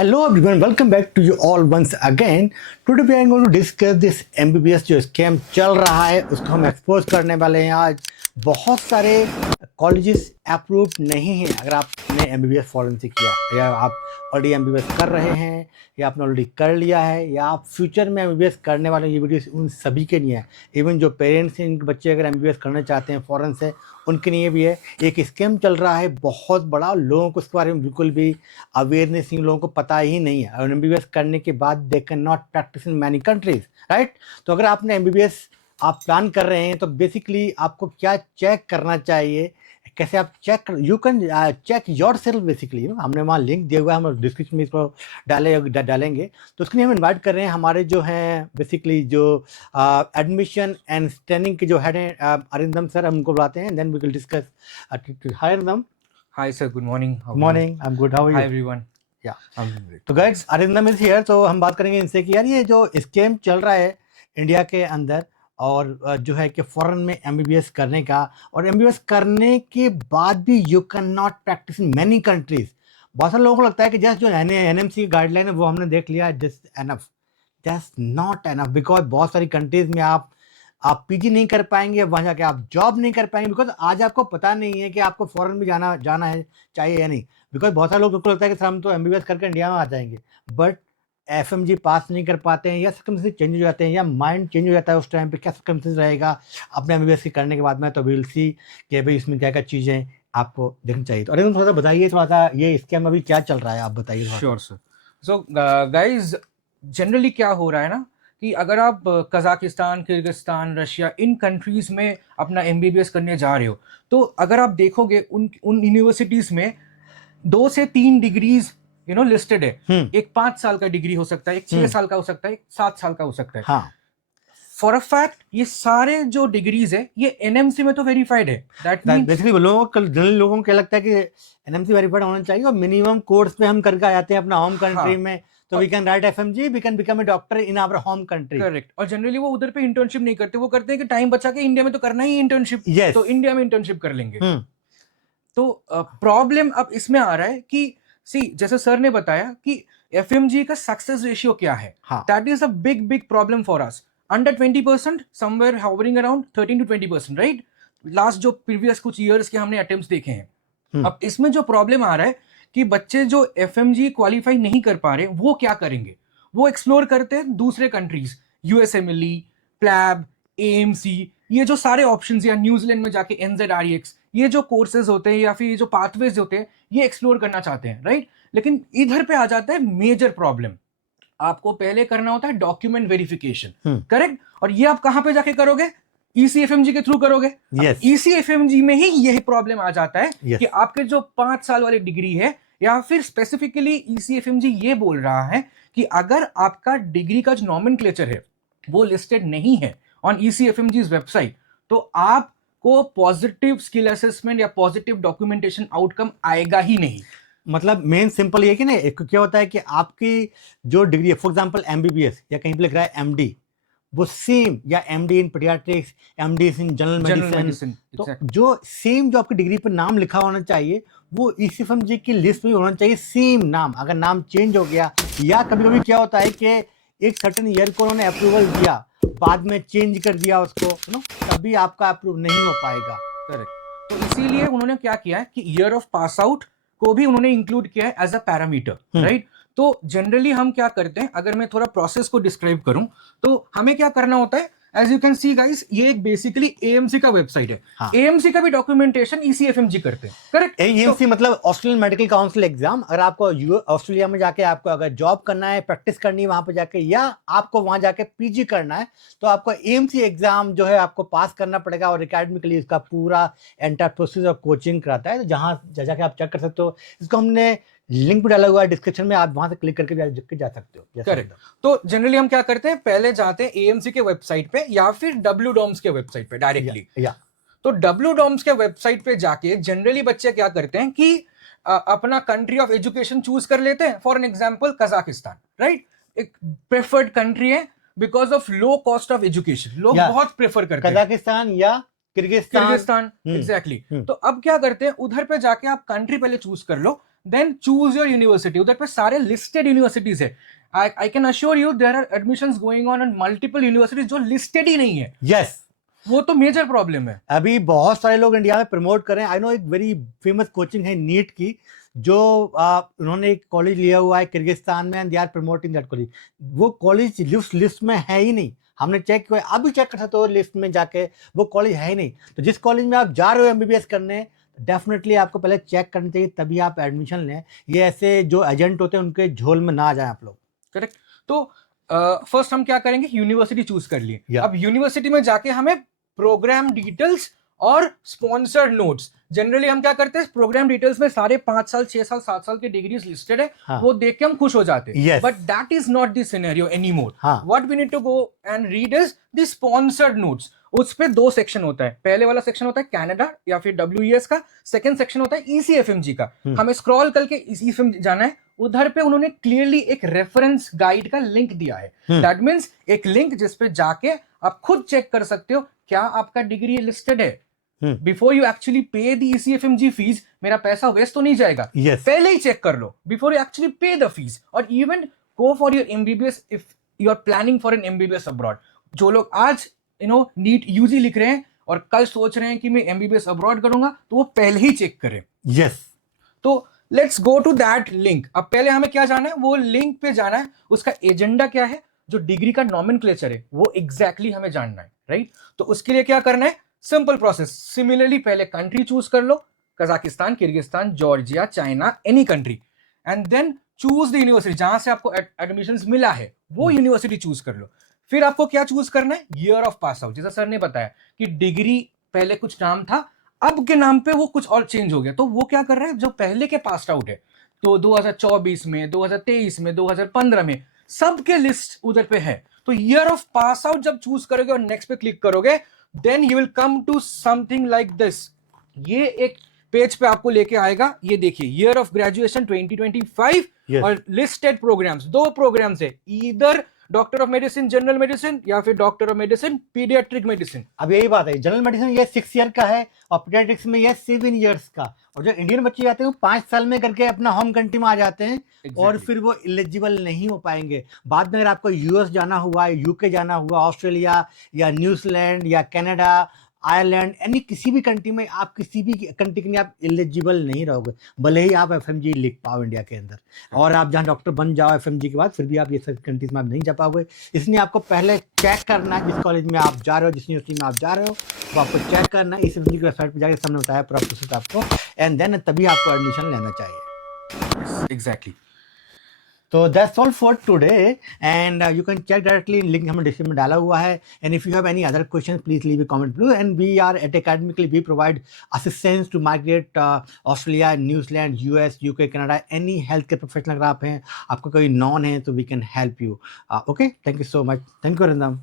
Hello everyone, welcome back to you all once again. Today we are going to discuss this MBBS जो scam चल रहा है उसको हम एक्सपोज करने वाले हैं आज। बहुत सारे कॉलेजेस अप्रूव्ड नहीं हैं अगर आपने MBBS फॉरेन से किया या आप ऑलरेडी MBBS कर रहे हैं या आपने ऑलरेडी कर लिया है या आप फ्यूचर में MBBS करने वाले हैं। ये वीडियो उन सभी के लिए है, इवन जो पेरेंट्स हैं इनके बच्चे अगर MBBS करना चाहते हैं फॉरेन से उनके लिए भी है। एक स्कैम चल रहा है बहुत बड़ा, लोगों को इसके बारे में बिल्कुल भी अवेयरनेस नहीं, लोगों को पता ही नहीं है। और MBBS करने के बाद they can not practice in many countries, right. तो अगर आपने MBBS आप प्लान कर रहे हैं तो बेसिकली आपको क्या चेक करना चाहिए, कैसे आप check you can check yourself basically. हमने वहाँ लिंक दिया हुआ है, हम डिस्क्रिप्शन में इसको डालेंगे। तो उसके लिए हम इन्वाइट कर रहे हैं हमारे जो हैं बेसिकली जो एडमिशन एंड ट्रेनिंग के जो हेड हैं अरिंदम सर, हम उनको बुलाते हैं। Then we will discuss. Hi Arindam. Hi sir, good morning. Morning, I am good, how are Hi you? everyone. Yeah I'm great. तो गाइस अरिंदम इज हियर, तो हम बात करेंगे इनसे कि यार ये जो स्कैम चल रहा है इंडिया के अंदर और जो है कि फॉरेन में MBBS करने का, और MBBS करने के बाद भी you can not practice in many countries. बहुत सारे लोगों को लगता है कि जस्ट जो NMC की गाइडलाइन है वो हमने देख लिया, just enough, just not enough. Because बहुत सारी कंट्रीज में आप PG नहीं कर पाएंगे, वहाँ जाके आप जॉब नहीं कर पाएंगे, बिकॉज आज आपको पता नहीं है कि आपको फॉरेन में जाना है चाहिए या नहीं। बिकॉज बहुत सारे लोगों को लगता है कि सर हम तो MBBS करके इंडिया में आ जाएंगे, बट FMG पास नहीं कर पाते हैं या सर्कमस्टेंसेस चेंज हो जाते हैं या माइंड चेंज हो जाता है। उस टाइम पे क्या सर्कमस्टेंसेस रहेगा अपने MBBS के करने के बाद में, तो विल सी कि भाई इसमें क्या क्या चीज़ें आपको देखनी चाहिए। तो अरे थोड़ा सा बताइए, थोड़ा सा ये स्कैम अभी क्या चल रहा है आप बताइए थोड़ा सा। Sure sir. So guys, generally क्या हो रहा है ना कि अगर आप कजाकिस्तान, किर्गिस्तान, रशिया इन कंट्रीज में अपना MBBS करने जा रहे हो, तो अगर आप देखोगे उन यूनिवर्सिटीज में 2 से 3 डिग्रीज लिस्टेड है। एक 5 साल का डिग्री हो सकता है, एक 6 साल का हो सकता है, एक 7 साल का हो सकता है। हाँ, फॉर अ फैक्ट ये सारे जो डिग्रीज है ये NMC में तो वेरीफाइड है। दैट मींस बेसिकली लोगों को जनरल लोगों को क्या लगता है कि NMC वेरीफाइड होना चाहिए और मिनिमम कोर्स पे हम करके आ जाते हैं अपना होम कंट्री में, तो we can write FMG, we can become a doctor in our home country. Correct. और जनरली वो उधर पे इंटर्नशिप नहीं करते, वो करते हैं कि टाइम बचा के इंडिया में तो करना ही इंटर्नशिप, Yes. तो इंडिया में इंटर्नशिप कर लेंगे। तो प्रॉब्लम अब इसमें आ रहा है कि जैसे सर ने बताया कि FMG का सक्सेस रेशियो क्या है। That is a big problem for us. Under 20%, somewhere hovering around 13 to 20%, right. Last जो प्रीवियस कुछ ईयर्स के हमने अटेम्प्ट्स देखे हैं। अब इसमें जो प्रॉब्लम आ रहा है कि बच्चे जो FMG क्वालिफाई नहीं कर पा रहे वो क्या करेंगे, वो एक्सप्लोर करते हैं दूसरे कंट्रीज, USMLE, प्लैब, AMC, ये जो सारे ऑप्शंस, या न्यूजीलैंड में जाके NZREX, ये जो कोर्सेज होते हैं या फिर ये जो पाथवेज होते हैं ये एक्सप्लोर करना चाहते हैं, राइट। लेकिन इधर पे आ जाता है मेजर प्रॉब्लम। आपको पहले करना होता है डॉक्यूमेंट वेरिफिकेशन, करेक्ट। और ये आप कहां पे जाके करोगे? ECFMG के थ्रू करोगे। Yes. ECFMG में ही यही प्रॉब्लम आ जाता है। Yes. कि आपके जो 5 साल वाली डिग्री है, या फिर स्पेसिफिकली ECFMG ये बोल रहा है कि अगर आपका डिग्री का जो नॉमेनक्लेचर है वो लिस्टेड नहीं है ऑन ECFMG's वेबसाइट, तो आपको पॉजिटिव स्किल असेसमेंट या पॉजिटिव डॉक्यूमेंटेशन आउटकम आएगा ही नहीं। मतलब मेन सिंपल ये कि ना, एक क्या होता है कि आपकी जो डिग्री है, फॉर एग्जांपल MBBS या कहीं पे लिख रहा है MD, वो सेम, या MD in paediatrics, MD in general medicine, तो जो सेम जो आपकी डिग्री पर नाम लिखा होना चाहिए वो ECFMG की लिस्ट में होना चाहिए, सेम नाम। अगर नाम चेंज हो गया या कभी कभी क्या होता है कि एक सर्टेन ईयर को उन्होंने अप्रूवल दिया, बाद में चेंज कर दिया उसको, तभी आपका अप्रूव नहीं हो पाएगा। करेक्ट। तो इसीलिए उन्होंने क्या किया है कि ईयर ऑफ पास आउट को भी उन्होंने इंक्लूड किया है एज अ पैरामीटर, राइट। तो जनरली हम क्या करते हैं, अगर मैं थोड़ा प्रोसेस को डिस्क्राइब करूं तो हमें क्या करना होता है, as you can see guys, ये एक बेसिकली AMC का वेबसाइट है। AMC का भी डॉक्यूमेंटेशन ECFMG करते हैं, करेक्ट। AMC मतलब ऑस्ट्रेलियन मेडिकल काउंसिल एग्जाम। अगर आपको ऑस्ट्रेलिया में जाके आपको अगर जॉब करना है, प्रैक्टिस करनी है वहां पे जाके, या आपको वहां जाके PG करना है, तो आपको AMC एग्जाम जो है आपको पास करना पड़ेगा। और एकेडमिकली इसका पूरा एंटायर प्रोसेस और कोचिंग कराता है, तो जहाँ जाके आप चेक कर सकते हो। इसको हमने लिंक भी डाला हुआ है डिस्क्रिप्शन में, आप वहां से क्लिक करके जा सकते हो। करेक्ट। तो जनरली हम क्या करते हैं, पहले जाते हैं AMC के वेबसाइट पे या फिर WDOMS के वेबसाइट पे डायरेक्टली। तो WDOMS के वेबसाइट पे जाके जनरली बच्चे क्या करते हैं कि अपना कंट्री ऑफ एजुकेशन चूज कर लेते हैं। For an example Kazakhstan, right, एक प्रेफर्ड कंट्री है because of low cost of education. लोग बहुत प्रेफर करते हैं कजाकिस्तान या किर्गिस्तान। एग्जैक्टली। तो अब क्या करते हैं, उधर पे जाके आप कंट्री पहले चूज कर लो, देन चूज योर यूनिवर्सिटी। उधर पे सारे लिस्टेड यूनिवर्सिटीज है। I can assure you there are admissions going on in multiple universities जो लिस्टेड ही नहीं है। यस, वो तो मेजर प्रॉब्लम है। अभी बहुत सारे लोग इंडिया में प्रमोट कर रहे हैं। आई नो एक वेरी फेमस कोचिंग है नीट की, जो उन्होंने एक कॉलेज लिया हुआ है किर्गिस्तान में, and they are promoting that college. वो कॉलेज लिस्ट में है ही नहीं, हमने चेक किया, अभी चेक कर सकते हो लिस्ट में जाके, वो कॉलेज है ही नहीं। तो जिस कॉलेज में आप जा रहे हो एमबीबीएस करने, डेफिनेटली आपको पहले चेक करना चाहिए, तभी आप एडमिशन लें। ये ऐसे जो एजेंट होते हैं उनके झोल में ना आ जाए आप लोग। करेक्ट। तो फर्स्ट हम क्या करेंगे, यूनिवर्सिटी चूज कर लिए। Yeah. अब यूनिवर्सिटी में जाके हमें प्रोग्राम डिटेल्स और स्पॉन्सर्ड नोट्स, जनरली हम क्या करते हैं, प्रोग्राम डिटेल्स में सारे 5 साल 6 साल 7 साल के डिग्रीज लिस्टेड है। हाँ. वो देख के हम खुश हो जाते हैं। Yes. But that is not the scenario anymore. हाँ. What we need to go and read is the sponsored notes. उस पे 2 सेक्शन होता है। पहले वाला सेक्शन होता है कनाडा या फिर WES का, सेकंड सेक्शन होता है ECFMG का। हमें स्क्रॉल करके ECFMG जाना है, उधर पे उन्होंने क्लियरली एक रेफरेंस गाइड का लिंक दिया है। दैट मींस एक लिंक जिस पे जाके आप खुद चेक कर सकते हो क्या आपका डिग्री लिस्टेड है। Before you actually pay the ECFMG fees, मेरा पैसा वेस्ट तो नहीं जाएगा। Yes. पहले ही चेक कर लो before you actually pay the fees. और even go for your MBBS if you are planning for an MBBS abroad. जो लोग आज नीट यूजी लिख रहे हैं और कल सोच रहे हैं कि मैं MBBS अब्रॉड करूंगा, तो वो पहले ही चेक करें। यस, तो let's go to that link. अब पहले हमें क्या जाना है, वो लिंक पे जाना है, उसका एजेंडा क्या है, जो डिग्री का नॉमेनक्लेचर है वो एग्जैक्टली हमें जानना है, राइट। तो उसके लिए क्या करना है, सिंपल प्रोसेस। सिमिलरली पहले कंट्री चूज कर लो, Kazakhstan, Kyrgyzstan, Georgia, China, any country, and then choose the university जहां से आपको एडमिशंस मिला है, वो यूनिवर्सिटी चूज कर लो। फिर आपको क्या चूज करना है, ईयर ऑफ पास आउट। जैसा सर ने बताया कि डिग्री पहले कुछ नाम था, अब के नाम पे वो कुछ और चेंज हो गया। तो वो क्या कर रहे हैं, जो पहले के पास आउट है, तो 2024 में, 2023 में, 2015 में, सबके लिस्ट उधर पे है। तो ईयर ऑफ पास आउट जब चूज करोगे और नेक्स्ट पे क्लिक करोगे, then you will come to something like this. ये एक पेज पे आपको लेके आएगा। ये देखिए, ईयर ऑफ ग्रेजुएशन 2025 Yes. और लिस्टेड प्रोग्राम्स, 2 प्रोग्राम्स है, either doctor of medicine general medicine या फिर doctor of medicine paediatric medicine. अब यही बात है, जनरल मेडिसिन ये 6 ईयर का है और पीडियाट्रिक्स में ये 7 ईयर्स का। और जो इंडियन बच्चे जाते हैं वो 5 साल में करके अपना होम कंट्री में आ जाते हैं। Exactly. और फिर वो एलिजिबल नहीं हो पाएंगे। बाद में अगर आपको यूएस जाना हुआ, यूके जाना हुआ, ऑस्ट्रेलिया या न्यूजीलैंड या कनाडा, आयरलैंड, यानी किसी भी कंट्री में, आप किसी भी कंट्री के लिए आप एलिजिबल नहीं रहोगे, भले ही आप FMG लिख पाओ इंडिया के अंदर। और आप जहाँ डॉक्टर बन जाओ FMG के बाद, फिर भी आप ये सब कंट्रीज में आप नहीं जा पाओगे। इसलिए आपको पहले चेक करना है जिस कॉलेज में आप जा रहे हो, जिस यूनिवर्सिटी में आप जा रहे हो, वो आपको चेक करना है। इस FMG की वेबसाइट पर जाकर सामने बताया पूरा प्रोसेस आपको, एंड देन तभी आपको एडमिशन लेना चाहिए। एग्जैक्टली। तो that's all for today, and you can check directly, link हमने डिस्क्रिप्शन में डाला हुआ है। And if you have any other question, please leave a comment below. And we are at academically, we provide assistance to migrate Australia, New Zealand, US, UK, Canada, any health care professional अगर आप हैं, आपको कोई नॉन है, तो we can help you. Okay, thank you so much. Thank you Arindam.